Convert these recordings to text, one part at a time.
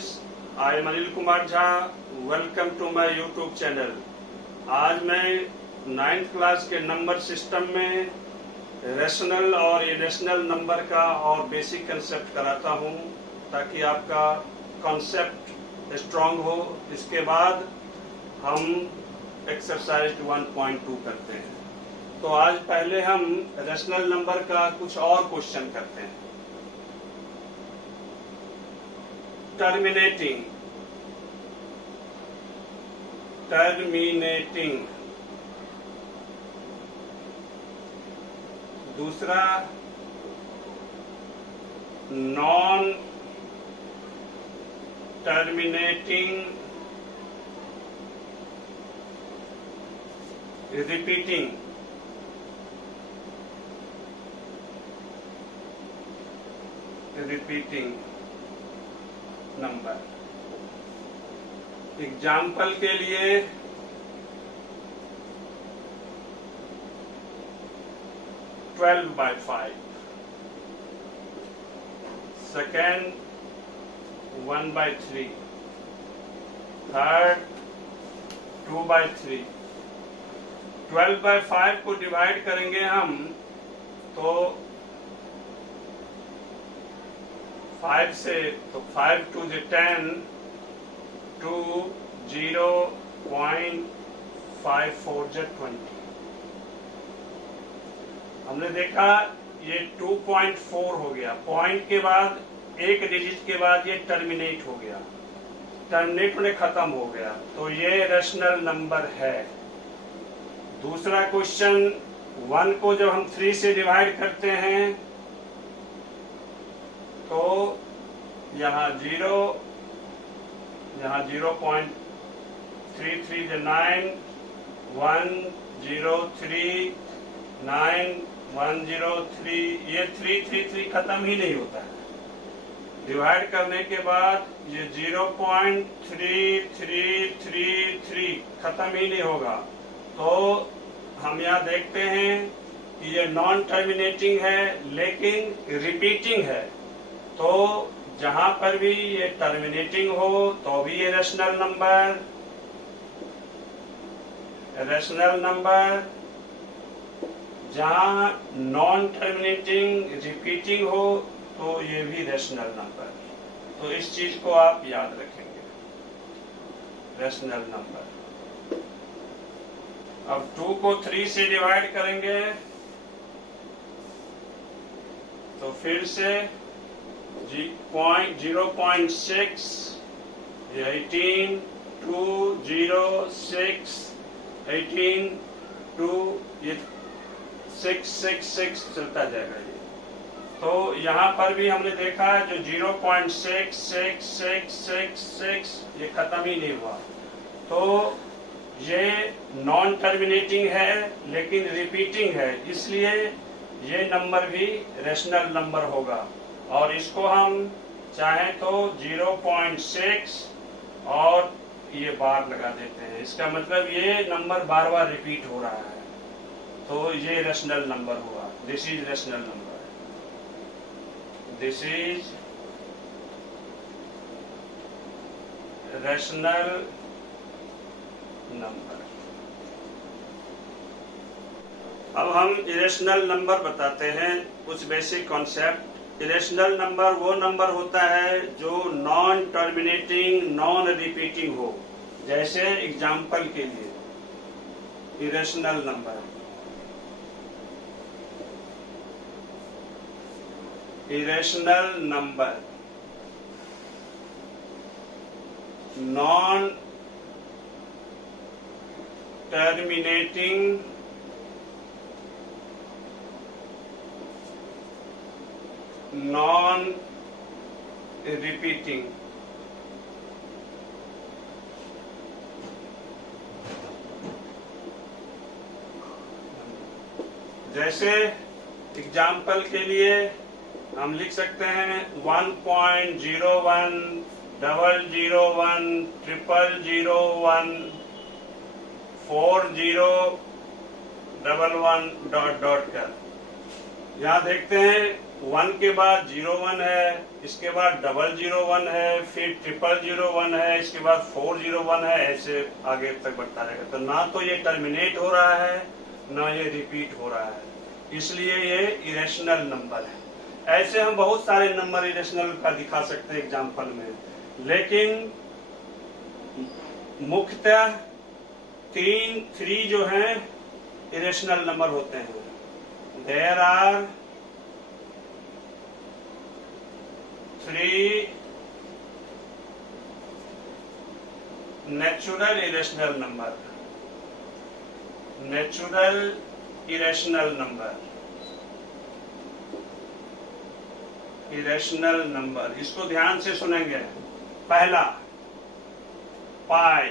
friends, I am Anil Kumar Jha. Welcome to my YouTube channel. आज मैं 9th class के number system में rational और irrational number का और बेसिक कंसेप्ट कराता हूँ ताकि आपका कॉन्सेप्ट स्ट्रांग हो। इसके बाद हम एक्सरसाइज 1.2 करते हैं। तो आज पहले हम रेशनल नंबर का कुछ और क्वेश्चन करते हैं। टर्मिनेटिंग दूसरा non terminating repeating number. Example के लिए 12/5, सेकेंड 1/3, थर्ड 2/3। 12/5 को डिवाइड करेंगे हम तो 5 से, तो 5 to the 10 to 0.54 20। हमने देखा ये 2.4 हो गया। पॉइंट के बाद एक डिजिट के बाद ये टर्मिनेट हो गया, टर्मिनेट होने खत्म हो गया, तो ये रेशनल नंबर है। दूसरा क्वेश्चन 1 को जब हम 3 से डिवाइड करते हैं तो यहाँ 0.33 9 103 9 103, ये 333 खत्म ही नहीं होता है। डिवाइड करने के बाद ये 0.3333 खत्म ही नहीं होगा। तो हम यहाँ देखते हैं कि ये नॉन टर्मिनेटिंग है लेकिन रिपीटिंग है। तो जहां पर भी ये टर्मिनेटिंग हो तो भी ये रेशनल नंबर, जहां नॉन टर्मिनेटिंग रिपीटिंग हो तो ये भी रेशनल नंबर। तो इस चीज को आप याद रखेंगे, रेशनल नंबर। अब 2 को 3 से डिवाइड करेंगे तो फिर से 0.6 18 2 0 6 18 2 ये 666 चलता जाएगा ये। तो यहाँ पर भी हमने देखा जो 0.6666 ये खत्म ही नहीं हुआ। तो ये नॉन टर्मिनेटिंग है लेकिन रिपीटिंग है, इसलिए ये नंबर भी रेशनल नंबर होगा। और इसको हम चाहें तो 0.6 और ये बार लगा देते हैं। इसका मतलब ये नंबर बार बार रिपीट हो रहा है, तो ये रेशनल नंबर हुआ। This is rational number, this is rational number. अब हम इरेशनल नंबर बताते हैं, कुछ बेसिक कॉन्सेप्ट। इरेशनल नंबर वो नंबर होता है जो नॉन टर्मिनेटिंग नॉन रिपीटिंग हो। जैसे एग्जाम्पल के लिए irrational number non terminating non repeating. जैसे एग्जाम्पल के लिए हम लिख सकते हैं 1.01 001 001 4011 ... कर। यहाँ देखते हैं 1 के बाद 01 है, इसके बाद 001 है, फिर 0001 है, इसके बाद 401 है, ऐसे आगे तक बढ़ता रहेगा। तो ना तो ये टर्मिनेट हो रहा है, ना ये रिपीट हो रहा है, इसलिए ये इरेशनल नंबर है। ऐसे हम बहुत सारे नंबर इरेशनल का दिखा सकते हैं एग्जाम्पल में, लेकिन मुख्यतः 3 जो हैं इरेशनल नंबर होते हैं। There are 3 natural irrational number. Natural irrational number, irrational number, इसको ध्यान से सुनेंगे। पहला पाई।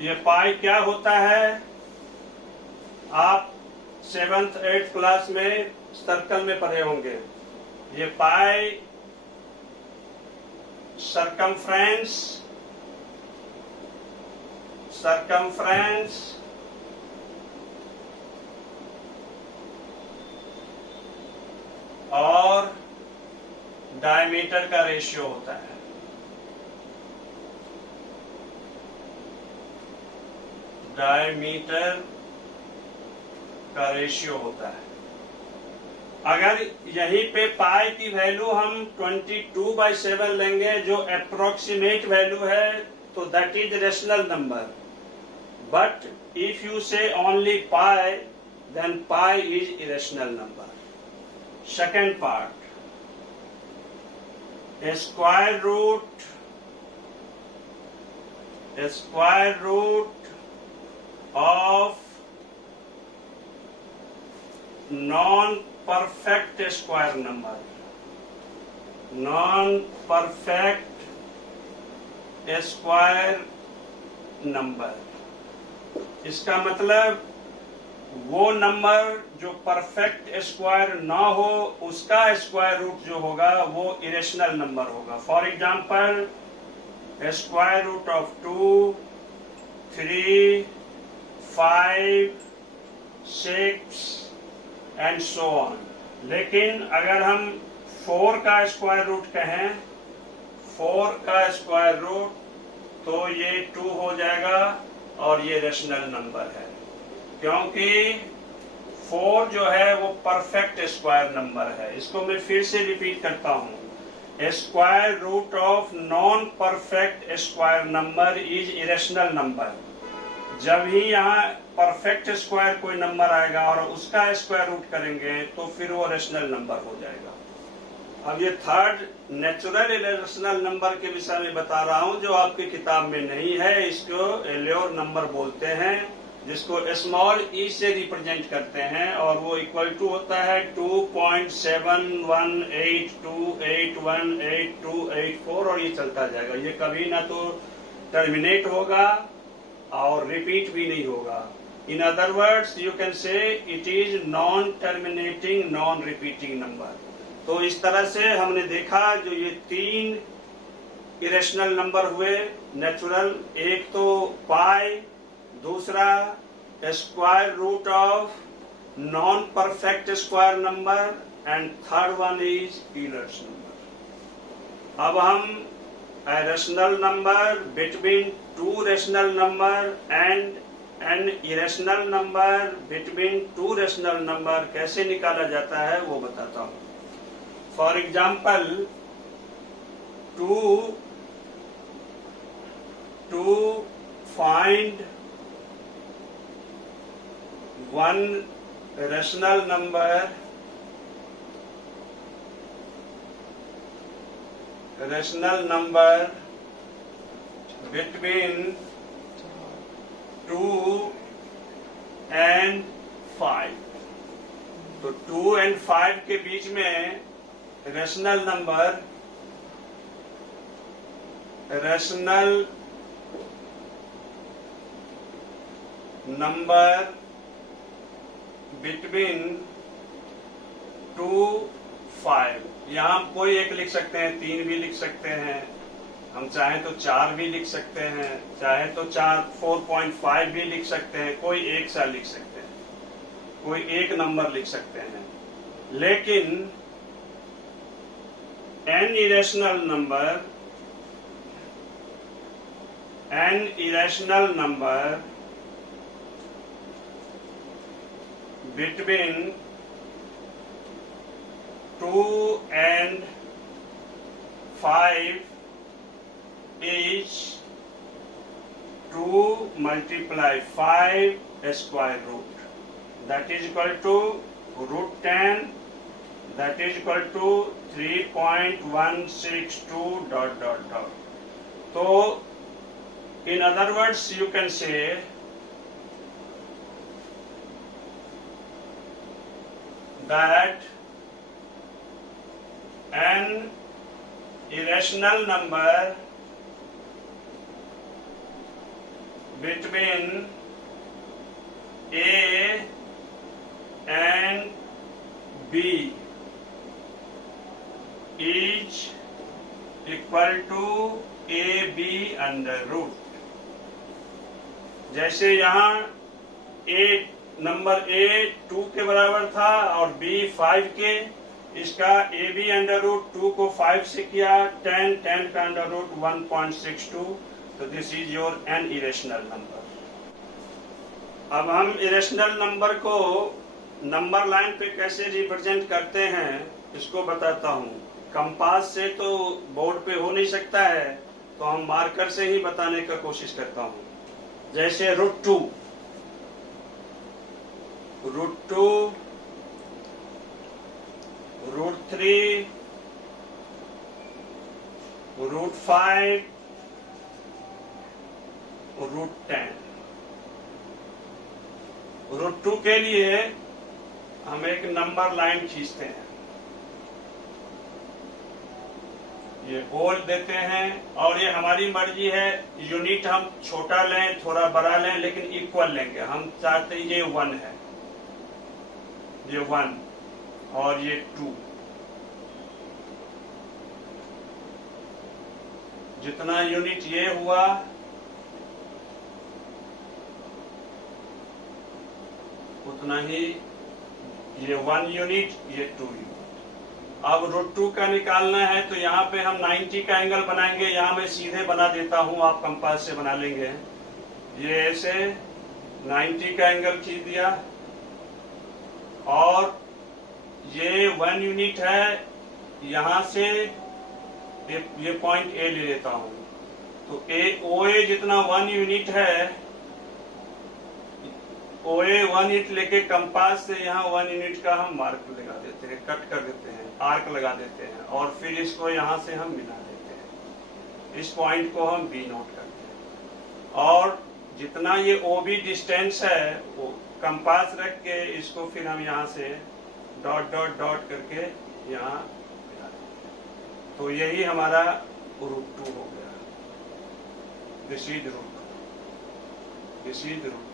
ये पाई क्या होता है? आप 7th 8th क्लास में सर्कल में पढ़े होंगे। ये पाई सरकमफ्रेंस और डायमीटर का रेशियो होता है। डायमीटर का रेशियो होता है। अगर यहीं पे पाई की वैल्यू हम 22/7 लेंगे, जो अप्रोक्सीमेट वैल्यू है, तो that is rational number. But if you say only pi, then pi is irrational number. Second part, square root of non-perfect square number। non-perfect square number, इसका मतलब वो नंबर जो परफेक्ट स्क्वायर ना हो, उसका square root जो होगा वो इरेशनल नंबर होगा। For example, square root of 2, 3, 5, 6 and so on. लेकिन अगर हम 4 का स्क्वायर रूट कहें, 4 का स्क्वायर रूट, तो ये 2 हो जाएगा और ये रेशनल नंबर है, क्योंकि 4 जो है वो परफेक्ट स्क्वायर नंबर है। इसको मैं फिर से रिपीट करता हूं, square root of non perfect square number is irrational number. जब ही यहाँ परफेक्ट स्क्वायर कोई नंबर आएगा और उसका स्क्वायर रूट करेंगे, तो फिर वो रेशनल नंबर हो जाएगा। अब ये थर्ड नेचुरल इरेशनल नंबर के विषय में बता रहा हूं, जो आपकी किताब में नहीं है। इसको एल्योर नंबर बोलते हैं, जिसको स्मॉल ई से रिप्रेजेंट करते हैं, और वो इक्वल टू होता है 2.718281824, और ये चलता जाएगा। ये कभी ना तो टर्मिनेट होगा और रिपीट भी नहीं होगा। In other words you can say it is non terminating non repeating number. तो इस तरह से हमने देखा, जो ये 3 इरेशनल नंबर हुए नेचुरल, एक तो पाई, दूसरा square root of non perfect square number, and third one is Euler's number. अब हम a rational number between 2 rational number and an irrational number between 2 rational number कैसे निकाला जाता है वो बताता हूं। For example, to find one rational number between 2 and 5, तो 2 and 5 के बीच में रेशनल नंबर बिटवीन 2, 5, यहाँ हम कोई एक लिख सकते हैं, 3 भी लिख सकते हैं, हम चाहे तो 4 भी लिख सकते हैं, चाहे तो 4.5 भी लिख सकते हैं, कोई एक सा लिख सकते हैं। कोई एक नंबर लिख सकते हैं, लेकिन n irrational number between 2 and 5 is 2 multiply 5 square root, that is equal to root 10, that is equal to 3.162 dot dot dot. So in other words you can say that an irrational number between A and B is equal to AB under root. जैसे यहाँ A number A 2 के बराबर था और B 5 के, इसका AB under root 2 को 5 से किया 10 का अंडर रूट 1.62, तो this is your an irrational number. अब हम इरेशनल नंबर को नंबर लाइन पे कैसे रिप्रेजेंट करते हैं इसको बताता हूँ। कंपास से तो बोर्ड पे हो नहीं सकता है, तो हम मार्कर से ही बताने का कोशिश करता हूँ। जैसे root 2, root 3, root 5, root 10। Root 2 के लिए हम एक नंबर लाइन खींचते हैं, ये बोल देते हैं, और ये हमारी मर्जी है, यूनिट हम छोटा लें थोड़ा बड़ा लें, लेकिन इक्वल लेंगे। हम चाहते हैं ये 1 है, ये 1 और ये 2, जितना यूनिट ये हुआ उतना ही ये 1 यूनिट, ये 2 यूनिट। अब रूट 2 का निकालना है तो यहाँ पे हम 90 का एंगल बनाएंगे। यहाँ मैं सीधे बना देता हूँ, आप कंपास से बना लेंगे। ये ऐसे 90 का एंगल खींच दिया, और ये 1 यूनिट है, यहाँ से ये पॉइंट ए ले लेता हूँ, तो OA जितना 1 यूनिट है, OA 1 यूनिट लेके कंपास से यहाँ 1 यूनिट का हम मार्क लगा देते हैं, कट कर देते हैं, आर्क लगा देते हैं, और फिर इसको यहाँ से हम मिला देते हैं। इस पॉइंट को हम B नोट करते हैं, और जितना ये OB डिस्टेंस है वो कंपास रख के इसको फिर हम यहाँ से डॉट डॉट डॉट करके यहाँ मिला देते हैं। तो यही हमारा रूट 2 हो गया। This is root 2, this is root.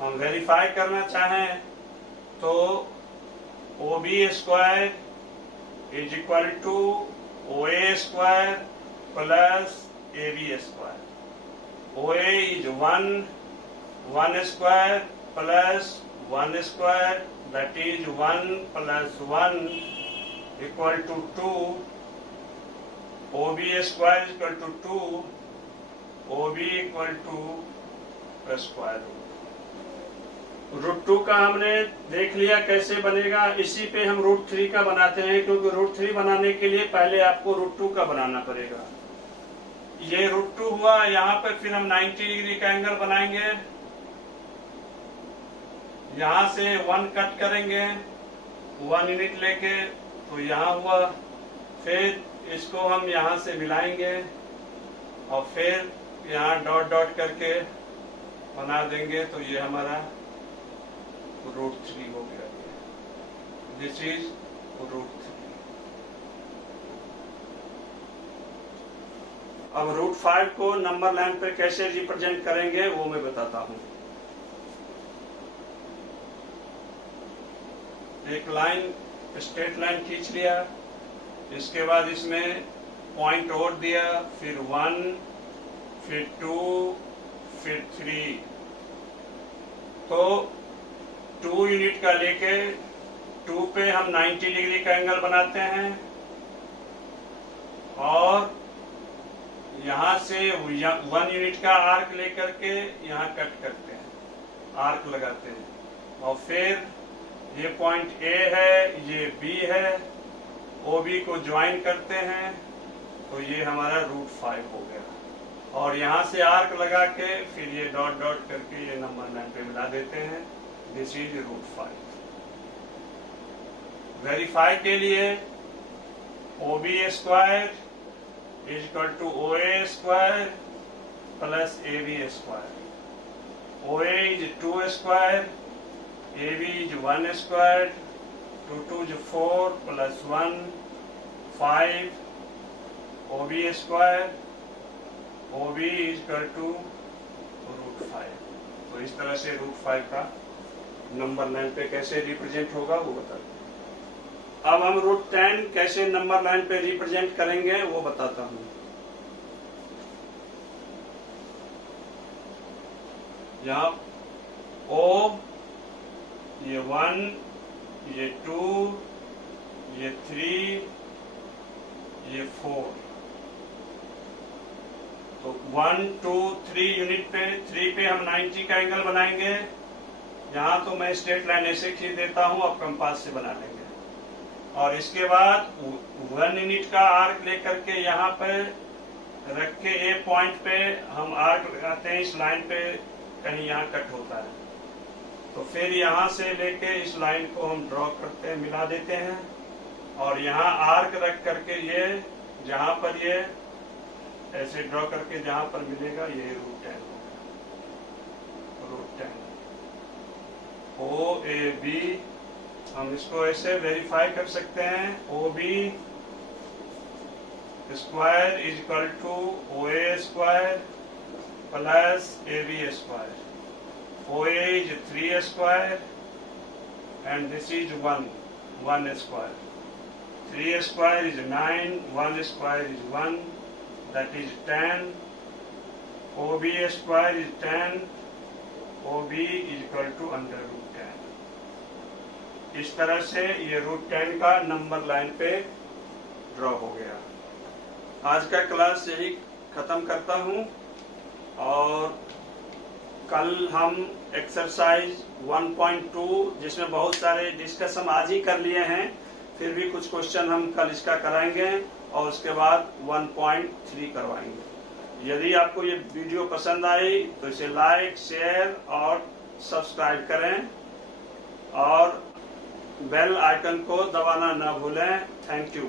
हम वेरीफाई करना चाहें तो OB square is equal to OA square plus AB square. OA is 1 square plus 1 square, that is 1 plus 1 equal to 2. OB square is equal to 2. OB equal to square root। Root 2 का हमने देख लिया कैसे बनेगा। इसी पे हम root 3 का बनाते हैं, क्योंकि रूट 3 बनाने के लिए पहले आपको रूट 2 का बनाना पड़ेगा। ये रूट 2 हुआ, यहाँ पर फिर हम 90 डिग्री का एंगल बनाएंगे, यहाँ से 1 कट करेंगे 1 यूनिट लेके, तो यहाँ हुआ। फिर इसको हम यहाँ से मिलाएंगे और फिर यहाँ डॉट डॉट करके बना देंगे, तो ये हमारा रूट 3 हो गया। This is root 3। अब रूट 5 को नंबर लाइन पे कैसे रिप्रेजेंट करेंगे वो मैं बताता हूँ। एक लाइन, स्ट्रेट लाइन खींच लिया, इसके बाद इसमें पॉइंट और दिया, फिर 1, फिर 2, फिर 3। तो 2 यूनिट का लेके 2 पे हम 90 डिग्री का एंगल बनाते हैं और यहां से 1 यूनिट का आर्क लेकर के यहां कट करते हैं, आर्क लगाते हैं और फिर ये पॉइंट ए है, ये बी है, OB को ज्वाइन करते हैं तो ये हमारा √5 हो गया और यहां से आर्क लगा के फिर ये डॉट डॉट करके ये नंबर 9 पे मिला देते हैं। This is √5। वेरीफाई के लिए OB square is equal to OA square plus AB square. OA is 2 square, AB is 1 square, 2 2 is 4 plus 1 5, OB square, OB is equal to √5। तो इस तरह से √5 का नंबर लाइन पे कैसे रिप्रेजेंट होगा वो बता दें। अब हम √10 कैसे नंबर लाइन पे रिप्रेजेंट करेंगे वो बताता हूं। यहाँ O, ये 1, ये 2, ये 3, ये 4, तो 1 2 3 यूनिट पे 3 पे हम 90 का एंगल बनाएंगे। यहाँ तो मैं स्ट्रेट लाइन ऐसे खींच देता हूँ, अब कंपास से बना लेंगे और इसके बाद 1 यूनिट का आर्क लेकर के यहाँ पे रख के ए पॉइंट पे हम आर्क लगाते हैं। इस लाइन पे कहीं यहाँ कट होता है तो फिर यहाँ से लेके इस लाइन को हम ड्रॉ करते हैं, मिला देते हैं और यहाँ आर्क रख करके ये जहां पर ये ऐसे ड्रॉ करके जहां पर मिलेगा ये √10 होगा। √10 OAB हम इसको ऐसे वेरीफाई कर सकते हैं। OB square is equal to OA square plus AB square. OA is 3 square and this is 1 square. 3 square is 9, 1 square is 1, that is 10. OB square is 10, OB is equal to under √10. इस तरह से ये √10 का number line पे draw हो गया। आज का क्लास यही खत्म करता हूँ और कल हम एक्सरसाइज 1.2 जिसमें बहुत सारे डिस्कशन आज ही कर लिए हैं, फिर भी कुछ क्वेश्चन हम कल इसका कराएंगे और उसके बाद 1.3 करवाएंगे। यदि आपको ये वीडियो पसंद आई तो इसे लाइक, शेयर और सब्सक्राइब करें और बेल आइकन को दबाना ना भूलें। Thank you.